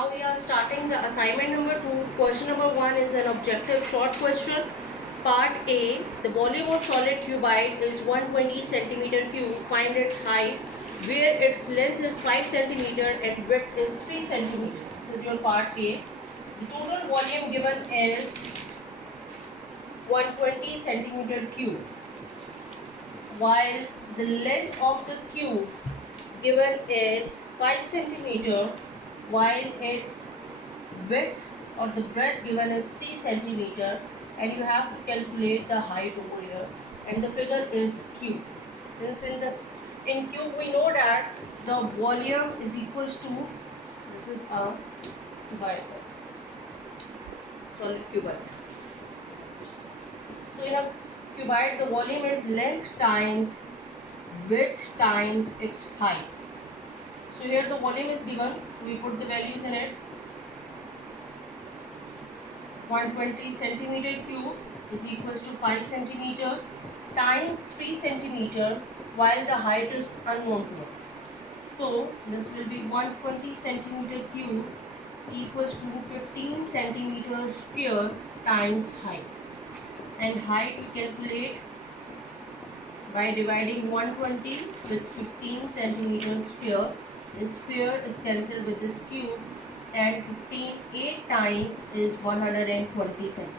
now we are starting the assignment number 2. Question number 1 is an objective short question. Part A, the volume of solid cubite is 120 centimeter cube. Find its height, where its length is 5 centimeter and width is 3 centimeter. This is your part A. The total volume given is 120 centimeter cube, while the length of the cube given is 5 centimeter, while its width or the breadth given is 3 centimeter, and you have to calculate the height over here, and the figure is cube. Since in cube we know that the volume is equals to, this is a cubite, solid cubite. So in a cubite the volume is length times width times its height. So here the volume is given, we put the values in it. 120 centimeter cube is equals to 5 centimeter times 3 centimeter, while the height is unknown to us. So this will be 120 centimeter cube equals to 15 centimeter square times height. And height we calculate by dividing 120 with 15 centimeter square. This square is cancelled with this cube, and 8 times is 120 centimeter.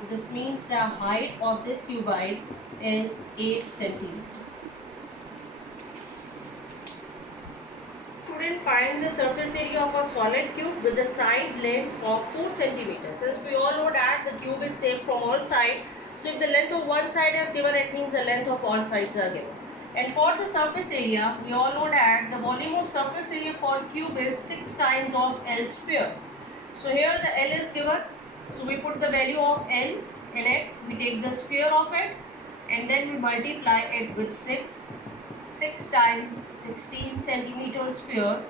So this means the height of this cubite is 8 centimeter. Student, find the surface area of a solid cube with a side length of 4 centimeters. Since we all know that the cube is same from all sides, so if the length of one side is given, it means the length of all sides are given. And for the surface area, we all know that the volume of surface area for cube is 6 times of L square. So here the L is given, so we put the value of L in it, we take the square of it, and then we multiply it with 6. 6 times 16 centimeter square,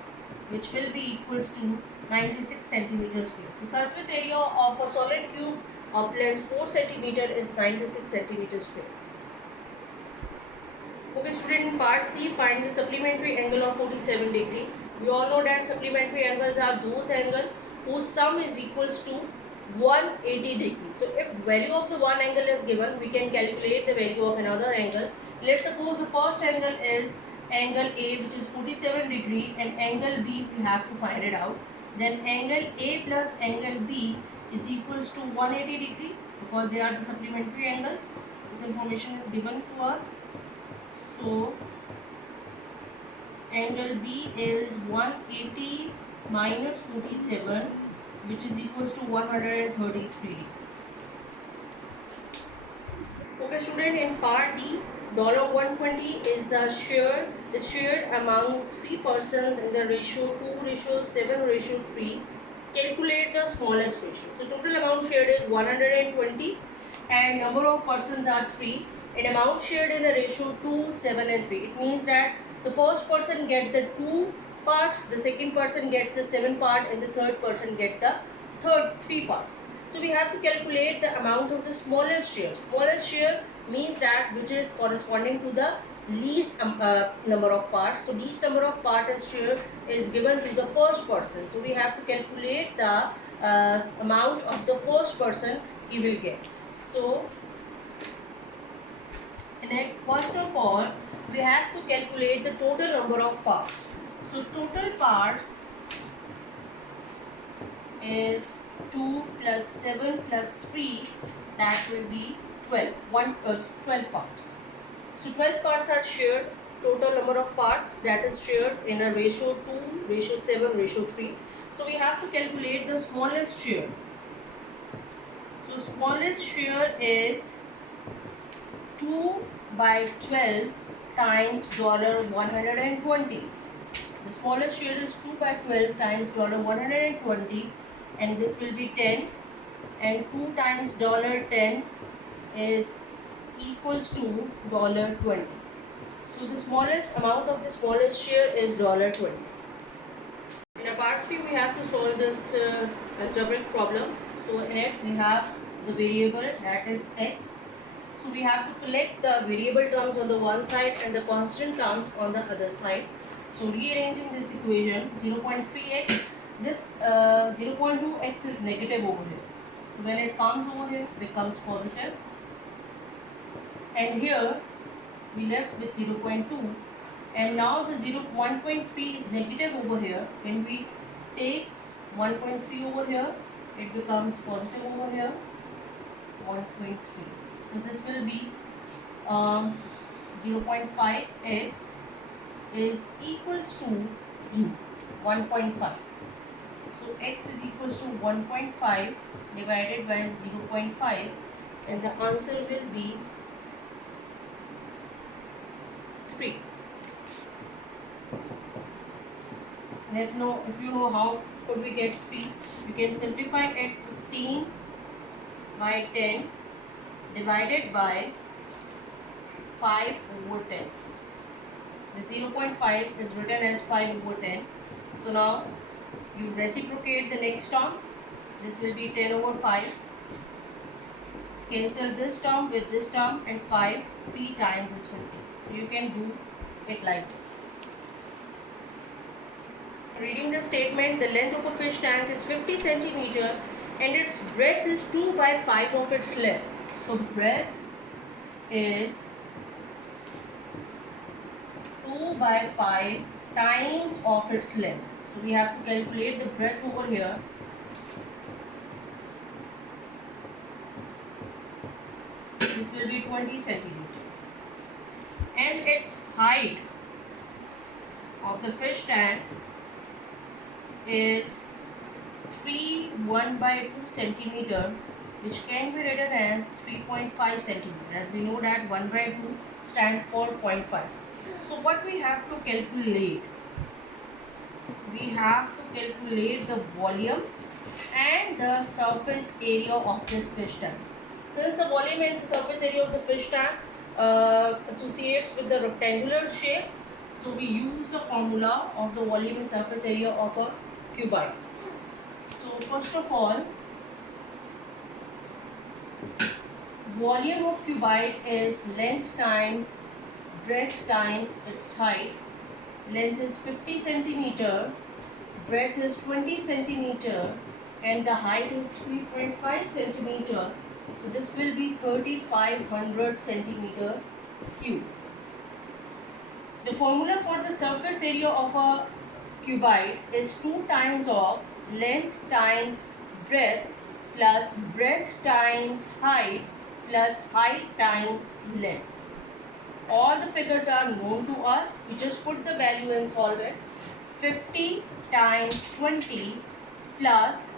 which will be equals to 96 centimeter square. So surface area of a solid cube of length 4 centimeter is 96 centimeter square. Okay student, in part C, find the supplementary angle of 47 degree. We all know that supplementary angles are those angles whose sum is equals to 180 degree. So if value of the one angle is given, we can calculate the value of another angle. Let's suppose the first angle is angle A, which is 47 degree, and angle B we have to find it out. Then angle A plus angle B is equals to 180 degree, because they are the supplementary angles. This information is given to us. So angle B is 180 minus 47, which is equals to 133 degree. Okay student, in part D, $120 is the shared among 3 persons in the ratio 2:7:3. Calculate the smallest ratio. So total amount shared is 120 and number of persons are 3, and amount shared in the ratio 2, 7 and 3. It means that the first person gets the 2 parts, the second person gets the 7 part, and the third person gets the 3 parts. So we have to calculate the amount of the smallest share. Smallest share means that which is corresponding to the least number of parts. So least number of part as share is given to the first person. So we have to calculate the amount of the first person he will get. So first of all, we have to calculate the total number of parts. So total parts is 2 plus 7 plus 3, that will be 12. 12 parts. So 12 parts are shared. Total number of parts that is shared in a ratio 2, ratio 7, ratio 3. So we have to calculate the smallest share. So smallest share is 2 by 12 times $120. The smallest share is 2 by 12 times $120, and this will be 10, and 2 times $10 is equals to $20. So the smallest amount of the smallest share is $20. In part 3, we have to solve this algebraic problem. So in it we have the variable, that is x. So we have to collect the variable terms on the one side and the constant terms on the other side. So rearranging this equation, 0.3x this 0.2x is negative over here. So when it comes over here, it becomes positive. And here we left with 0.2. And now the 1.3 is negative over here. When we take 1.3 over here, it becomes positive over here, 1.3. So this will be 0.5x is equals to 1.5. So x is equals to 1.5 divided by 0.5, and the answer will be 3. Let's know, if you know how could we get 3, you can simplify it. 15 by 10 divided by 5 over 10. The 0.5 is written as 5 over 10. So now you reciprocate the next term. This will be 10 over 5. Cancel this term with this term, and 5 3 times is 50. So you can do it like this. Reading the statement, the length of a fish tank is 50 centimeter and its breadth is 2 by 5 of its length. So breadth is 2 by 5 times of its length. So we have to calculate the breadth over here. This will be 20 centimeter. And its height of the fish tank is 1 by 2 centimeter, which can be written as 3.5 centimeter, as we know that 1 by 2 stands for 0.5. So what we have to calculate? We have to calculate the volume and the surface area of this fish tank. Since the volume and the surface area of the fish tank associates with the rectangular shape, so we use the formula of the volume and surface area of a cuboid. So first of all, volume of cuboid is length times breadth times its height. Length is 50 centimeter, breadth is 20 centimeter, and the height is 3.5 centimeter. So this will be 3500 centimeter cube. The formula for the surface area of a cuboid is 2 times of length times breadth plus breadth times height plus height times length. All the figures are known to us. We just put the value and solve it. 50 times 20 plus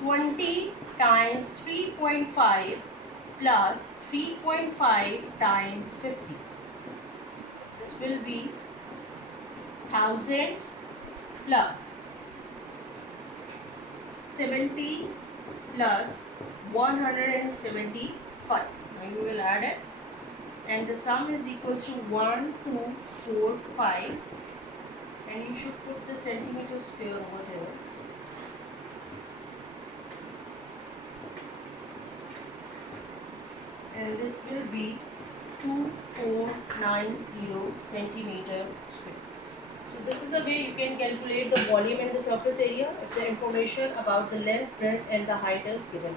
20 times 3.5 plus 3.5 times 50. This will be 1000 plus 70 plus 175. Now you will add it, and the sum is equals to 1, 2, 4, 5, and you should put the centimeter square over there. And this will be 2490 centimeter square. So this is the way you can calculate the volume and the surface area if the information about the length, breadth and the height is given.